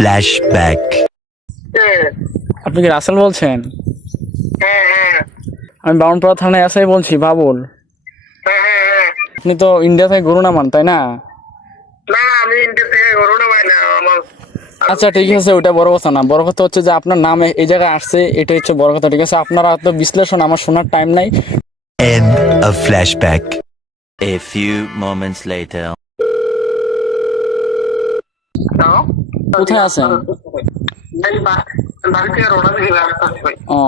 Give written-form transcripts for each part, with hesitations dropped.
flashback. আপনি কি রাসেল বলছেন? হ্যাঁ হ্যাঁ আমি বামনপাড়া থানায় এসআই বলছি, বাবুল। হ্যাঁ হ্যাঁ হ্যাঁ। আপনি তো ইন্ডিয়া থেকে গরু নামান, তাই না? না আমি ইন্ডিয়া থেকে করোনা পাই না আমার। আচ্ছা ঠিক আছে, ওটা বড় কথা না। বড় কথা হচ্ছে যে আপনার নাম এই জায়গায় আসছে, এটা হচ্ছে বড় কথা। ঠিক আছে, আপনারা তো বিশ্লেষণ আমার শোনার টাইম নাই। End of flashback. A few moments later. কোথায় আছেন? বাড়ি থেকে রোডা থেকে রাস্তা আছি ভাই। ও,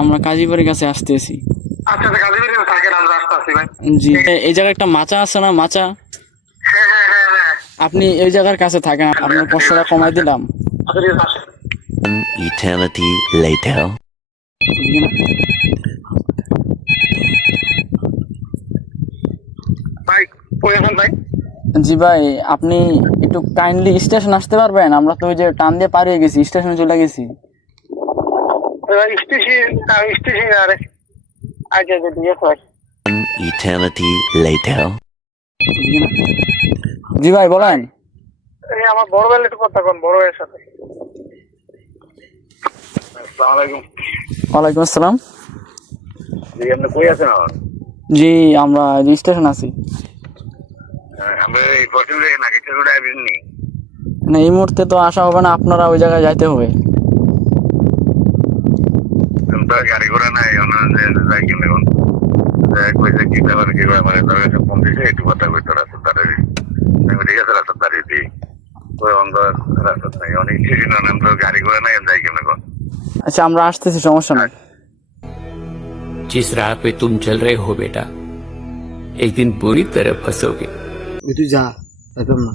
আমরা কাজীবাড়ির কাছে আসতেছি। আচ্ছা কাজীবাড়ি থাকেন, আমরা রাস্তা আছি ভাই। জি, এই জায়গায় একটা মাচা আছে না, মাচা? হ্যাঁ হ্যাঁ হ্যাঁ হ্যাঁ। আপনি এই জায়গার কাছে থাকেন, আপনার 500 টাকা কমাই দিলাম। আচ্ছা ঠিক আছে। An eternity later. ভাই কই আছেন ভাই? জি ভাই, আপনি একটু কাইন্ডলি স্টেশন আসতে পারবেন? আমরা তো ওই যে টান দিয়ে পার হয়ে গেছি, স্টেশনে চলে গেছি। স্টেশন আরে আচ্ছা আচ্ছা ঠিক আছে ভাই। An eternity later. জি ভাই বলেন। এই আমার বড় ভাইয়ের একটু কথা কোন, বড় ভাইয়ের সাথে। আসসালামু আলাইকুম। ওয়ালাইকুম আসসালাম। জি আপনি কই আছেন এখন? জি আমরা স্টেশন আছি। আমরা এই পশ্চিমে নাকি চলে আসবেননি? না, এই মুহূর্তে তো আসা হবে না, আপনারা ওই জায়গায় যাইতে হবে। তো গাড়ি ঘোড়া নাই যাই কিনে এখন কইছে কি ব্যাপার কি ব্যাপার তোর কাছে ফোন দিছে একটু কথা কই তোর আছে তার ঠিক আছে রাস্তা দাঁড়িয়ে দিই ওই অন্ধকার রাস্তা নাই অনেক সিঁড়ি না নাম তো গাড়ি ঘোড়া নাই যাই কিনে এখন। আচ্ছা আমরা আসতেছি, সমস্যা নাই। जिस राह पे तुम चल रहे हो बेटा, एक दिन बुरी तरह फंसोगे। তুই যা, একদম না।